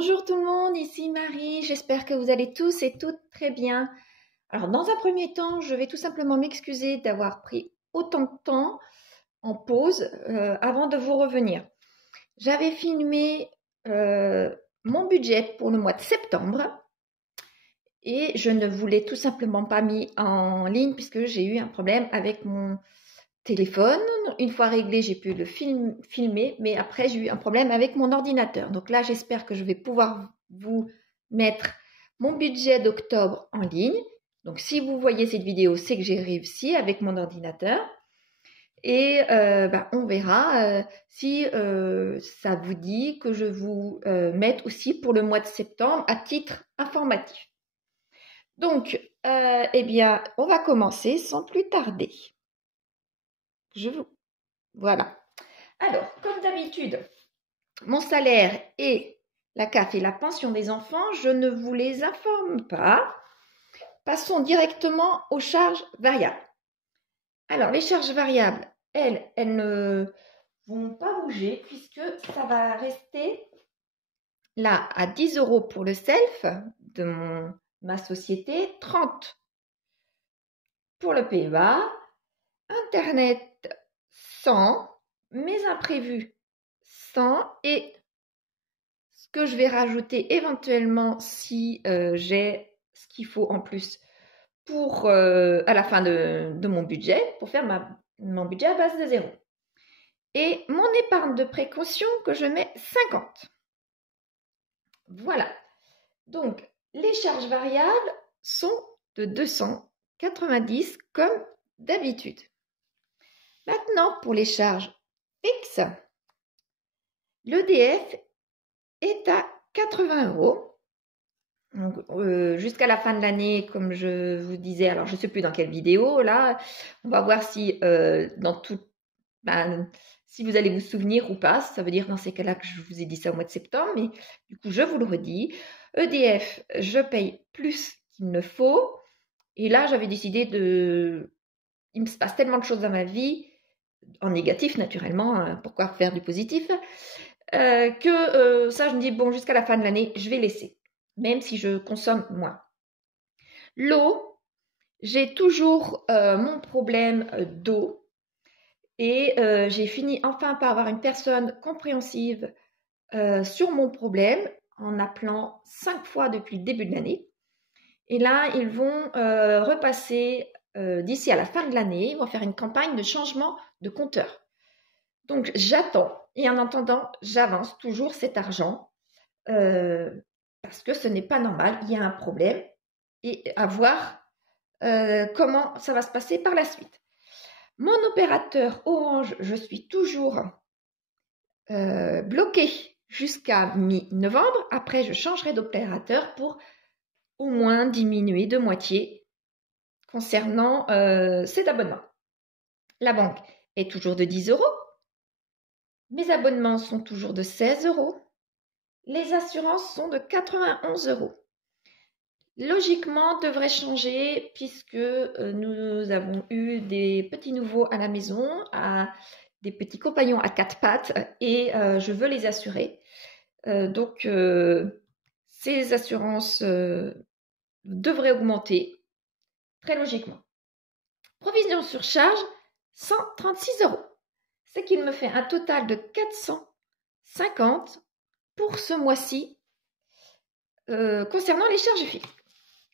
Bonjour tout le monde, ici Marie, j'espère que vous allez tous et toutes très bien. Alors dans un premier temps, je vais tout simplement m'excuser d'avoir pris autant de temps en pause avant de vous revenir. J'avais filmé mon budget pour le mois de septembre et je ne vous l'ai tout simplement pas mis en ligne puisque j'ai eu un problème avec mon téléphone. Une fois réglé, j'ai pu le filmer, mais après j'ai eu un problème avec mon ordinateur. Donc là, j'espère que je vais pouvoir vous mettre mon budget d'octobre en ligne. Donc si vous voyez cette vidéo, c'est que j'ai réussi avec mon ordinateur. Et on verra si ça vous dit que je vous mette aussi pour le mois de septembre à titre informatif. Donc, on va commencer sans plus tarder. Voilà. Alors, comme d'habitude, mon salaire et la CAF et la pension des enfants, je ne vous les informe pas. Passons directement aux charges variables. Alors, les charges variables, elles ne vont pas bouger puisque ça va rester là à 10 € pour le self de ma société, 30 pour le PEA, Internet 100, mes imprévus 100 et ce que je vais rajouter éventuellement si j'ai ce qu'il faut en plus pour à la fin de mon budget, pour faire mon budget à base de 0. Et mon épargne de précaution que je mets 50. Voilà. Donc, les charges variables sont de 290 comme d'habitude. Maintenant, pour les charges fixes, l'EDF est à 80 €. Donc, jusqu'à la fin de l'année, comme je vous disais, alors je ne sais plus dans quelle vidéo, là, on va voir si si vous allez vous souvenir ou pas. Ça veut dire dans ces cas-là que je vous ai dit ça au mois de septembre, mais du coup, je vous le redis. EDF, je paye plus qu'il ne faut. Et là, j'avais décidé il me se passe tellement de choses dans ma vie, en négatif naturellement, pourquoi faire du positif, ça, je me dis, bon, jusqu'à la fin de l'année, je vais laisser, même si je consomme moins. L'eau, j'ai toujours mon problème d'eau et j'ai fini enfin par avoir une personne compréhensive sur mon problème en appelant 5 fois depuis le début de l'année. Et là, ils vont repasser d'ici à la fin de l'année, ils vont faire une campagne de changement de compteur. Donc, j'attends et en attendant, j'avance toujours cet argent parce que ce n'est pas normal, il y a un problème et à voir comment ça va se passer par la suite. Mon opérateur Orange, je suis toujours bloqué jusqu'à mi-novembre. Après, je changerai d'opérateur pour au moins diminuer de moitié concernant cet abonnement. La banque est toujours de 10 €. Mes abonnements sont toujours de 16 €. Les assurances sont de 91 €. Logiquement, devrait changer puisque nous avons eu des petits nouveaux à la maison, des petits compagnons à 4 pattes et je veux les assurer. Donc, ces assurances devraient augmenter très logiquement. Provision sur charge, 136 €. C'est qu'il me fait un total de 450 pour ce mois-ci concernant les charges fixes.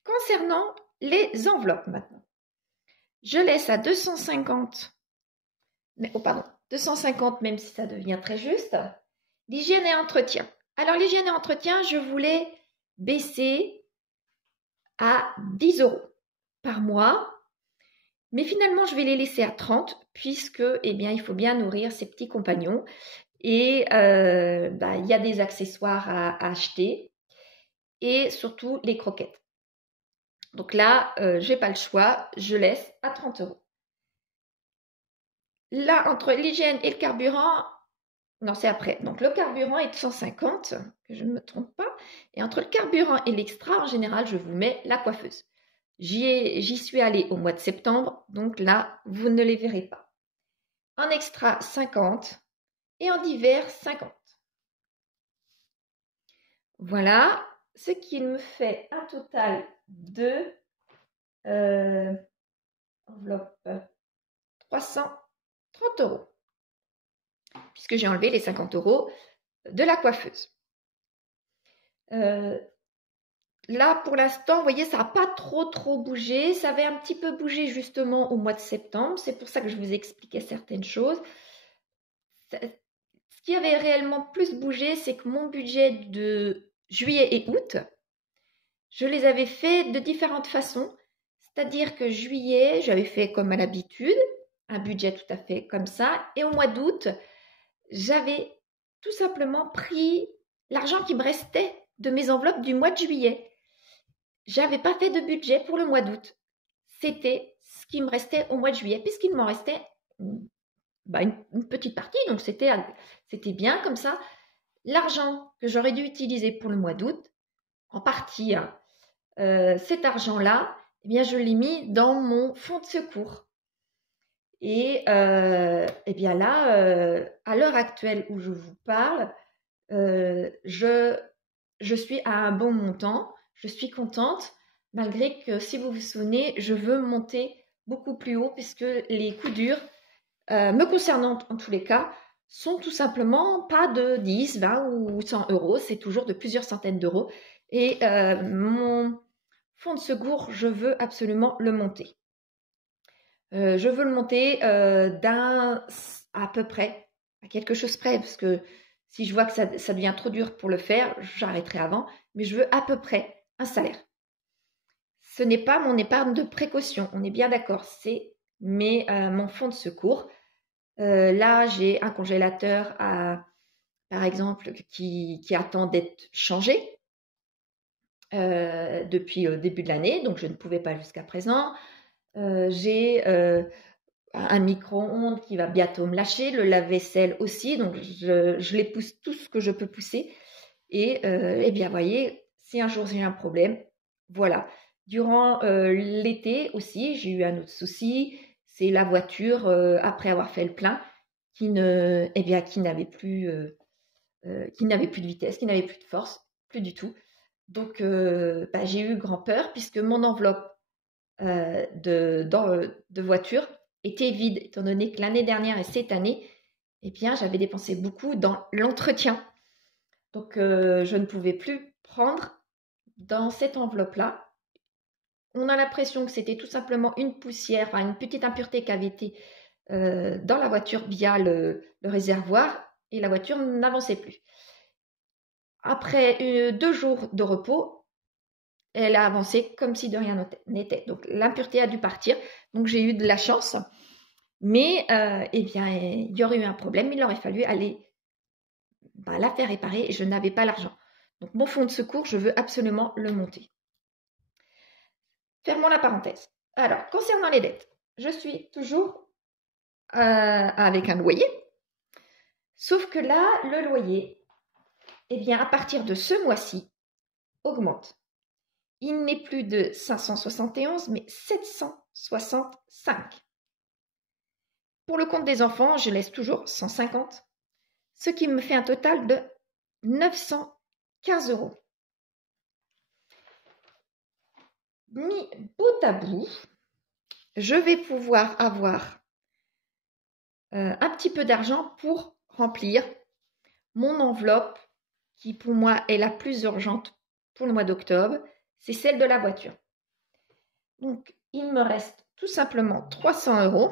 Concernant les enveloppes maintenant, je laisse à 250, 250 même si ça devient très juste, l'hygiène et entretien. Alors l'hygiène et entretien, je voulais baisser à 10 € par mois. Mais finalement, je vais les laisser à 30 puisque, il faut bien nourrir ces petits compagnons. Et il y a des accessoires à acheter et surtout les croquettes. Donc là, je n'ai pas le choix, je laisse à 30 €. Là, entre l'hygiène et le carburant, non, c'est après. Donc le carburant est de 150, que je ne me trompe pas. Et entre le carburant et l'extra, en général, je vous mets la coiffeuse. J'y suis allée au mois de septembre, donc là, vous ne les verrez pas. En extra, 50 et en divers, 50. Voilà, ce qui me fait un total de enveloppe 330 euros, puisque j'ai enlevé les 50 euros de la coiffeuse. Là, pour l'instant, vous voyez, ça n'a pas trop bougé. Ça avait un petit peu bougé justement au mois de septembre. C'est pour ça que je vous expliquais certaines choses. Ce qui avait réellement plus bougé, c'est que mon budget de juillet et août, je les avais fait de différentes façons. C'est-à-dire que juillet, j'avais fait comme à l'habitude, un budget tout à fait comme ça. Et au mois d'août, j'avais tout simplement pris l'argent qui me restait de mes enveloppes du mois de juillet. J'avais pas fait de budget pour le mois d'août. C'était ce qui me restait au mois de juillet, puisqu'il m'en restait une petite partie. Donc c'était bien comme ça. L'argent que j'aurais dû utiliser pour le mois d'août, en partie, cet argent-là, eh bien, je l'ai mis dans mon fonds de secours. Et bien là, à l'heure actuelle où je vous parle, je suis à un bon montant. Je suis contente, malgré que, si vous vous souvenez, je veux monter beaucoup plus haut, puisque les coups durs, me concernant en tous les cas, sont tout simplement pas de 10, 20 ou 100 euros, c'est toujours de plusieurs centaines d'euros. Et mon fonds de secours, je veux absolument le monter. Je veux le monter à peu près, à quelque chose près, parce que si je vois que ça devient trop dur pour le faire, j'arrêterai avant, mais je veux à peu près un salaire. Ce n'est pas mon épargne de précaution, on est bien d'accord, c'est mon fonds de secours. Là, j'ai un congélateur, par exemple, qui attend d'être changé depuis le début de l'année, donc je ne pouvais pas jusqu'à présent. J'ai un micro-ondes qui va bientôt me lâcher, le lave-vaisselle aussi, donc je les pousse tout ce que je peux pousser. Et eh bien, voyez, si un jour j'ai un problème, voilà. Durant l'été aussi, j'ai eu un autre souci, c'est la voiture, après avoir fait le plein, qui n'avait plus de vitesse, qui n'avait plus de force, plus du tout. Donc, j'ai eu grand peur, puisque mon enveloppe de voiture était vide, étant donné que l'année dernière et cette année, eh bien, j'avais dépensé beaucoup dans l'entretien. Donc, je ne pouvais plus prendre dans cette enveloppe-là. On a l'impression que c'était tout simplement une poussière, une petite impureté qui avait été dans la voiture via le réservoir, et la voiture n'avançait plus. Après 2 jours de repos, elle a avancé comme si de rien n'était. Donc l'impureté a dû partir. Donc j'ai eu de la chance. Mais eh bien, il y aurait eu un problème. Il aurait fallu aller la faire réparer, et je n'avais pas l'argent. Donc mon fonds de secours, je veux absolument le monter. Fermons la parenthèse. Alors, concernant les dettes, je suis toujours avec un loyer. Sauf que là, le loyer, eh bien, à partir de ce mois-ci, augmente. Il n'est plus de 571, mais 765. Pour le compte des enfants, je laisse toujours 150, ce qui me fait un total de 915 euros. Mis bout à bout, je vais pouvoir avoir un petit peu d'argent pour remplir mon enveloppe, qui pour moi est la plus urgente pour le mois d'octobre, c'est celle de la voiture. Donc, il me reste tout simplement 300 euros.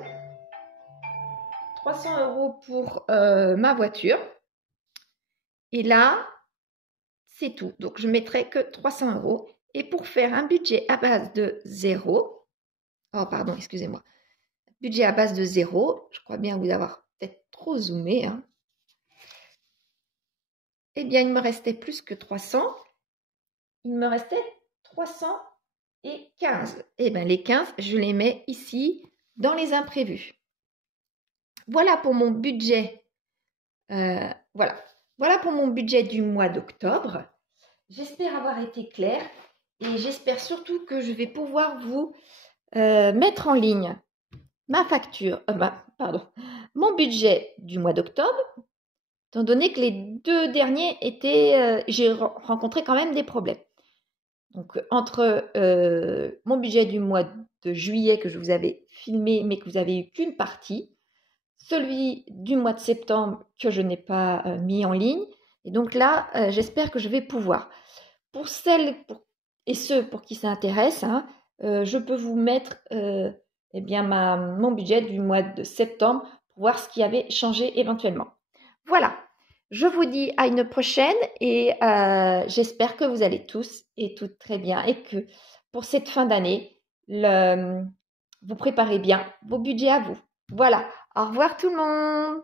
300 euros pour ma voiture. Et là, c'est tout. Donc, je ne mettrai que 300 euros. Et pour faire un budget à base de 0, excusez-moi. Budget à base de 0, je crois bien vous avoir peut-être trop zoomé. Eh bien, il me restait plus que 300. Il me restait 315. Eh bien, les 15, je les mets ici dans les imprévus. Voilà pour mon budget. Voilà pour mon budget du mois d'octobre. J'espère avoir été claire, et j'espère surtout que je vais pouvoir vous mettre en ligne ma facture, mon budget du mois d'octobre, étant donné que les 2 derniers étaient, j'ai rencontré quand même des problèmes. Donc, entre mon budget du mois de juillet que je vous avais filmé, mais que vous avez eu qu'une partie, celui du mois de septembre que je n'ai pas mis en ligne. Et donc là, j'espère que je vais pouvoir. Pour celles et ceux pour qui ça intéresse, hein, je peux vous mettre eh bien, mon budget du mois de septembre pour voir ce qui avait changé éventuellement. Voilà, je vous dis à une prochaine et j'espère que vous allez tous et toutes très bien et que pour cette fin d'année, vous préparez bien vos budgets à vous. Voilà, au revoir tout le monde.